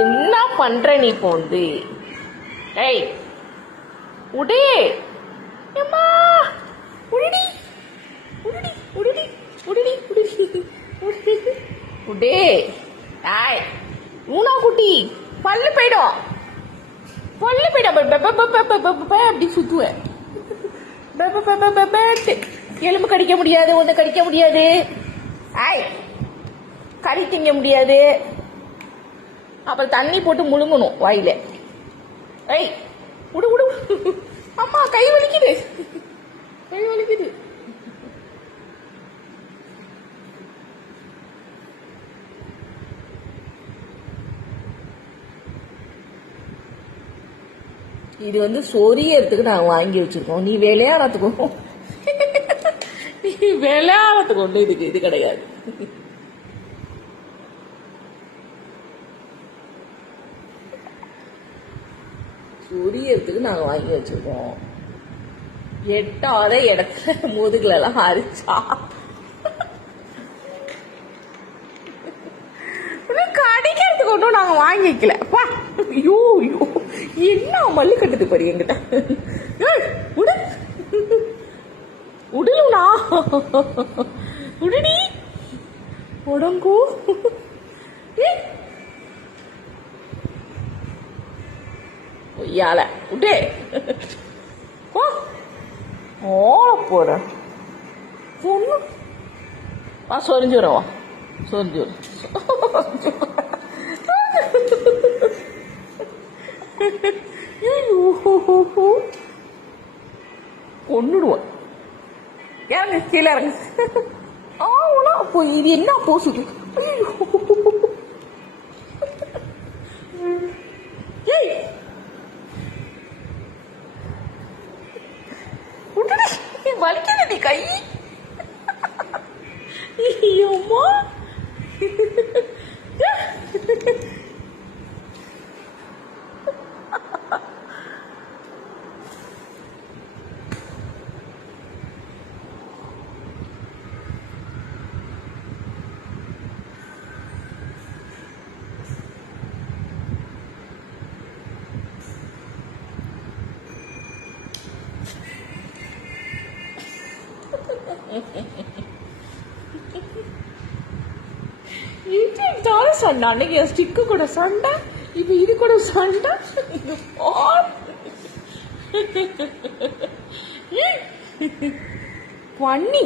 என்ன பண்ற நீ போந்து? ஏய் உடே அம்மா உடி உடி உடி உடி உடி உடே. ஆய் ஊனா குட்டி பல்லு போயிடும், பல்லு போயிடும். அப்படி சுத்துவேன். எலும்பு கடிக்க முடியாது, ஒன்று கடிக்க முடியாது. ஆய் கறி திங்க முடியாது. அப்புறம் தண்ணி போட்டு முழுங்கணும் வாயில. ஐய் விடு விடு. அம்மா கை வலிக்குது, கை வலிக்குது. இது வந்து சொரியறதுக்கு நாங்கள் வாங்கி வச்சிருக்கோம். நீ விளையாடுறதுக்கும் நீ விளையாடுறதுக்கு ஒன்று இதுக்கு இது கிடையாது. சொரியறதுக்கு நாங்கள் வாங்கி வச்சிருக்கோம். எட்டாத இடத்துல முதுகுல எல்லாம் அரிச்சா கடிக்கிறதுக்கு ஒன்றும் நாங்கள் வாங்கி வைக்கல. ஐயோ ஐயோ என்ன மல்லு கட்டுது பாரு என்கிட்ட. உடு உடலுண்ணா உடனி உடங்கோ. ஒய்யால உடே ஓட போற பொண்ணு. சொரிஞ்சு வரவா, சொரிஞ்சு வர. கொன்னுடுவான். இறங்க கீழே இறங்க. ஆனா இது என்ன போசுது? வலிக்குது கை. ஐயோம்மா சண்டை. அன்னைக்கு ஸ்டிக்கு கூட சண்டை, இப்ப இது கூட சண்டை. பண்ணி